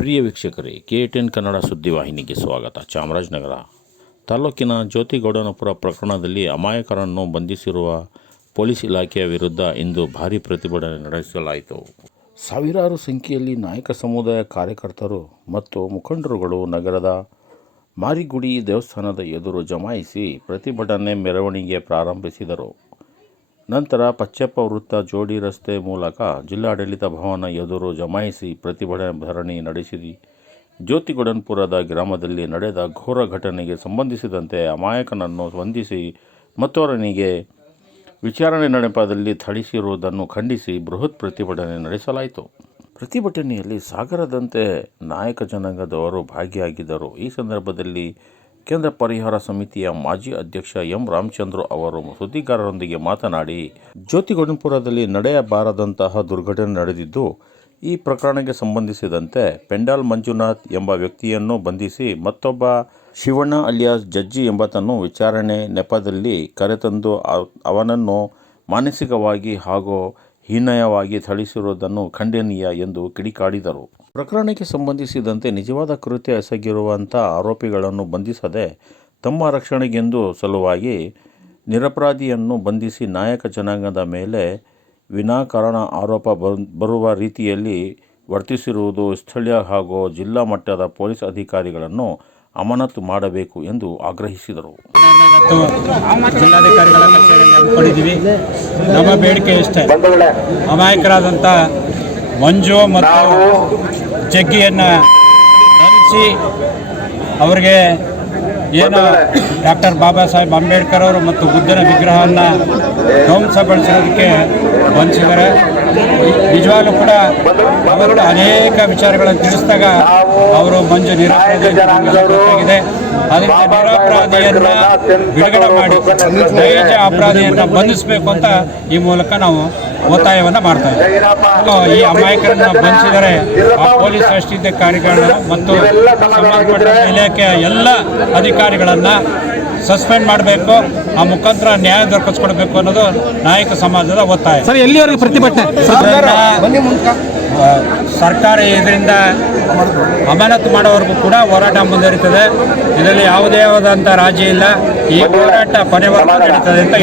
ಪ್ರಿಯ ವೀಕ್ಷಕರೇ, K ten Kannada ಸುದ್ದಿವಾಹಿನಿಗೆ ಸ್ವಾಗತ. ಚಾಮರಾಜನಗರ ತಾಲೂಕಿನ ಜ್ಯೋತಿಗೌಡನಪುರ ಪ್ರಕರಣದಲ್ಲಿ ಅಮಾಯಕರನ್ನು ಬಂಧಿಸಿರುವ ಪೊಲೀಸ್ ಇಲಾಖೆಯ ವಿರುದ್ಧ ಇಂದು ಭಾರೀ ಪ್ರತಿಭಟನೆ ನಡೆಸಲಾಯಿತು. ಸಾವಿರಾರು ಸಂಖ್ಯೆಯಲ್ಲಿ ನಾಯಕ ಸಮುದಾಯ ಕಾರ್ಯಕರ್ತರು ಮತ್ತು ಮುಖಂಡರುಗಳು ನಗರದ ಮಾರಿಗುಡಿ ದೇವಸ್ಥಾನದ ಎದುರು ಜಮಾಯಿಸಿ ಪ್ರತಿಭಟನೆ ಮೆರವಣಿಗೆ ಪ್ರಾರಂಭಿಸಿದರು. ನಂತರ ಪಚ್ಚಪ್ಪ ವೃತ್ತ ಜೋಡಿ ರಸ್ತೆ ಮೂಲಕ ಜಿಲ್ಲಾಡಳಿತ ಭವನ ಎದುರು ಜಮಾಯಿಸಿ ಪ್ರತಿಭಟನೆ ಧರಣಿ ನಡೆಸಿ ಜ್ಯೋತಿಗೌಡನ್ಪುರದ ಗ್ರಾಮದಲ್ಲಿ ನಡೆದ ಘೋರ ಘಟನೆಗೆ ಸಂಬಂಧಿಸಿದಂತೆ ಅಮಾಯಕನನ್ನು ಸ್ಪಂದಿಸಿ ಮತ್ತೋರನಿಗೆ ವಿಚಾರಣೆ ನೆನಪದಲ್ಲಿ ಥಳಿಸಿರುವುದನ್ನು ಖಂಡಿಸಿ ಬೃಹತ್ ಪ್ರತಿಭಟನೆ ನಡೆಸಲಾಯಿತು. ಪ್ರತಿಭಟನೆಯಲ್ಲಿ ಸಾಗರದಂತೆ ನಾಯಕ ಜನಾಂಗದವರು ಭಾಗಿಯಾಗಿದ್ದರು. ಈ ಸಂದರ್ಭದಲ್ಲಿ ಕೇಂದ್ರ ಪರಿಹಾರ ಸಮಿತಿಯ ಮಾಜಿ ಅಧ್ಯಕ್ಷ ಎಂ ರಾಮಚಂದ್ರ ಅವರು ಸುದ್ದಿಗಾರರೊಂದಿಗೆ ಮಾತನಾಡಿ ಜ್ಯೋತಿಗೌಡಪುರದಲ್ಲಿ ನಡೆಯಬಾರದಂತಹ ದುರ್ಘಟನೆ ನಡೆದಿದ್ದು, ಈ ಪ್ರಕರಣಕ್ಕೆ ಸಂಬಂಧಿಸಿದಂತೆ ಪೆಂಡಾಲ್ ಮಂಜುನಾಥ್ ಎಂಬ ವ್ಯಕ್ತಿಯನ್ನು ಬಂಧಿಸಿ ಮತ್ತೊಬ್ಬ ಶಿವಣ್ಣ ಅಲಿಯಾಸ್ ಜಜ್ಜಿ ಎಂಬತನ್ನು ವಿಚಾರಣೆ ನೆಪದಲ್ಲಿ ಕರೆತಂದು ಅವನನ್ನು ಮಾನಸಿಕವಾಗಿ ಹಾಗೂ ಹೀನಯವಾಗಿ ಥಳಿಸಿರುವುದನ್ನು ಖಂಡನೀಯ ಎಂದು ಕಿಡಿಕಾಡಿದರು ಪ್ರಕರಣಕ್ಕೆ ಸಂಬಂಧಿಸಿದಂತೆ ನಿಜವಾದ ಕೃತ್ಯ ಎಸಗಿರುವಂಥ ಆರೋಪಿಗಳನ್ನು ಬಂಧಿಸದೆ ತಮ್ಮ ರಕ್ಷಣೆಗೆಂದು ಸಲುವಾಗಿ ನಿರಪರಾಧಿಯನ್ನು ಬಂಧಿಸಿ ನಾಯಕ ಜನಾಂಗದ ಮೇಲೆ ವಿನಾಕಾರಣ ಆರೋಪ ಬರುವ ರೀತಿಯಲ್ಲಿ ವರ್ತಿಸಿರುವುದು ಸ್ಥಳೀಯ ಹಾಗೂ ಜಿಲ್ಲಾ ಮಟ್ಟದ ಪೊಲೀಸ್ ಅಧಿಕಾರಿಗಳನ್ನು ಅಮಾನತು ಮಾಡಬೇಕು ಎಂದು ಆಗ್ರಹಿಸಿದರು. ಜಿಲ್ಲಾಧಿಕಾರಿಗಳನ್ನು ಜಿಲ್ಲಾಧಿಕಾರಿಗಳ ನಮ್ಮ ಬೇಡಿಕೆ ಇಷ್ಟೇ. ಅಮಾಯಕರಾದಂಥ ಮಂಜು ಮತ್ತು ಜಗ್ಗಿಯನ್ನು ಬಂಧಿಸಿ ಅವರಿಗೆ ಏನು ಡಾಕ್ಟರ್ ಬಾಬಾ ಸಾಹೇಬ್ ಅಂಬೇಡ್ಕರ್ ಅವರು ಮತ್ತು ಬುದ್ಧನ ವಿಗ್ರಹವನ್ನು ಧ್ವಂಸಗೊಳಿಸೋದಕ್ಕೆ ಬಂದಿದ್ದಾರೆ. ನಿಜವಾಗ್ಲೂ ಕೂಡ ಅವರು ಅನೇಕ ವಿಚಾರಗಳನ್ನು ತಿಳಿಸಿದಾಗ ಅವರು ಮಂಜು ನಿರಾಗಿದೆ ಅದರಿಂದ ನಿರಪರಾಧಿಯನ್ನ ಬಿಡುಗಡೆ ಮಾಡಿ, ನೈಜ ಅಪರಾಧಿಯನ್ನ ಬಂಧಿಸಬೇಕು ಅಂತ ಈ ಮೂಲಕ ನಾವು ಒತ್ತಾಯವನ್ನು ಮಾಡ್ತಾ ಇದ್ದೀವಿ. ಈ ಅಮಾಯಕರನ್ನ ಬಂಧಿಸಿದರೆ ಆ ಪೊಲೀಸ್ ಕಾರ್ಯಗಳನ್ನ ಮತ್ತು ಸಂಬಂಧಪಟ್ಟ ಇಲಾಖೆಯ ಎಲ್ಲ ಅಧಿಕಾರಿಗಳನ್ನ ಸಸ್ಪೆಂಡ್ ಮಾಡಬೇಕು ಆ ಮುಖಾಂತರ ನ್ಯಾಯ ದೊರಕಿಸ್ಕೊಡ್ಬೇಕು ಅನ್ನೋದು ನಾಯಕ ಸಮಾಜದ ಒತ್ತಾಯ. ಸರ್ ಎಲ್ಲಿವರೆಗೆ ಪ್ರತಿಭಟನೆ? ಸರ್ಕಾರ ಇದರಿಂದ ಅಮಾನತು ಮಾಡೋವರೆಗೂ ಕೂಡ ಹೋರಾಟ ಮುಂದುವರಿತದೆ. ಇದರಲ್ಲಿ ಯಾವುದೇ ಆದಂಥ ರಾಜಿ ಇಲ್ಲ. ಈ ಹೋರಾಟ ಕೊನೆವರೆಗೂ ನಡೀತದೆ ಅಂತ